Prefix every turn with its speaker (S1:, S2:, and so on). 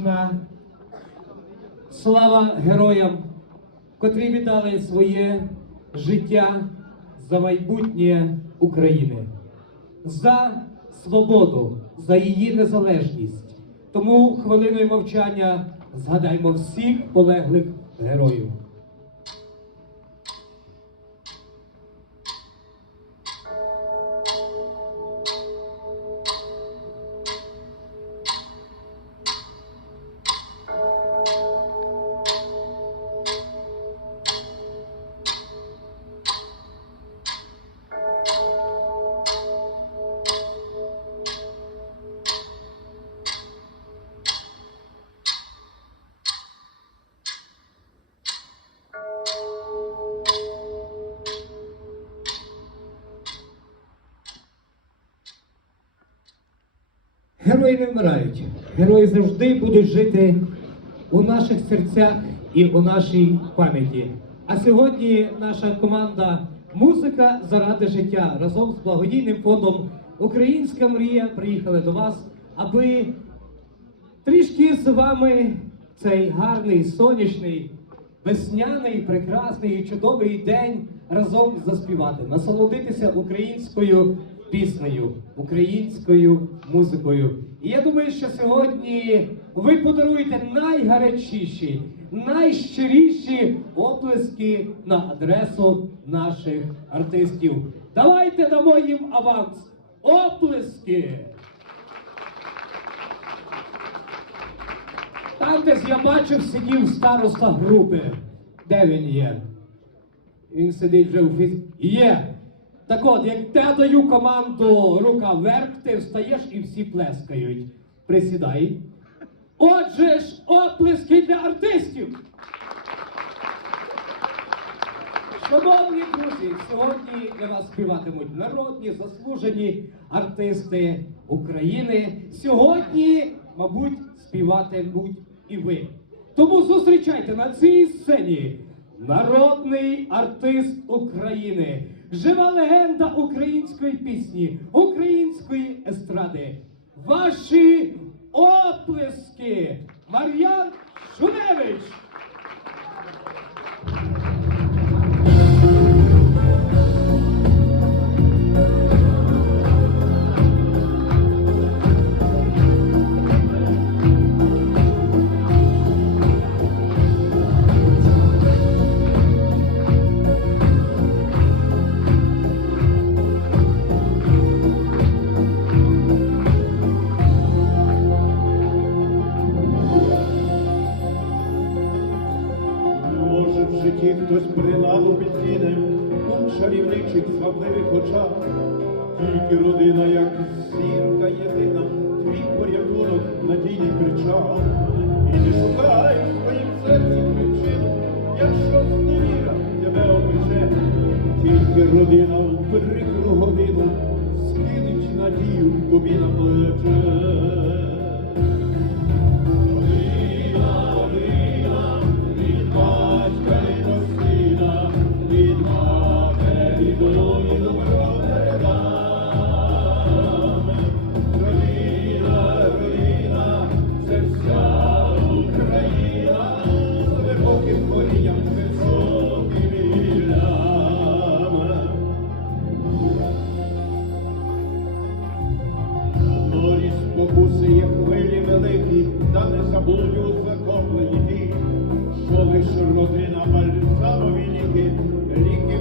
S1: вічна слава героям, котрі віддали своє життя за майбутнє України, за свободу, за її незалежність. Тому хвилиною мовчання згадаймо всіх полеглих героїв. Герої не вмирають. Герої завжди будуть жити у наших серцях і у нашій пам'яті. А сьогодні наша команда Музика заради життя разом з благодійним фондом Українська мрія приїхали до вас, аби трішки з вами цей гарний сонячний, весняний, прекрасний і чудовий день разом заспівати, насолодитися українською піснею, українською музикою. І я думаю, що сьогодні ви подаруєте найгарячіші, найщиріші оплески на адресу наших артистів. Давайте дамо їм аванс. Оплески! Там десь я бачив, сидів староста групи. Де він є? Він сидить вже у фіз... Є! Так от, як я даю команду рука вверх, ти встаєш і всі плескають. Присідай. Отже ж, оплески для артистів! Шановні друзі, сьогодні для вас співатимуть народні заслужені артисти України. Сьогодні, мабуть, співатимуть і ви. Тому зустрічайте на цій сцені народний артист України, жива легенда української пісні, української естради. Ваші оплески! Мар'ян Шуневич!
S2: Може, хтось принаду підкине у чарівничих свабливих очах, тільки родина, як зірка єдина, твій порятунок, надійний причал. І не шукай в своїм серці причину, якщо зневіра тебе обрече, тільки родина в прикру годину скинуть надію тобі на плече. Забудь захоплені що лиш родина бальзамові ліки, ліки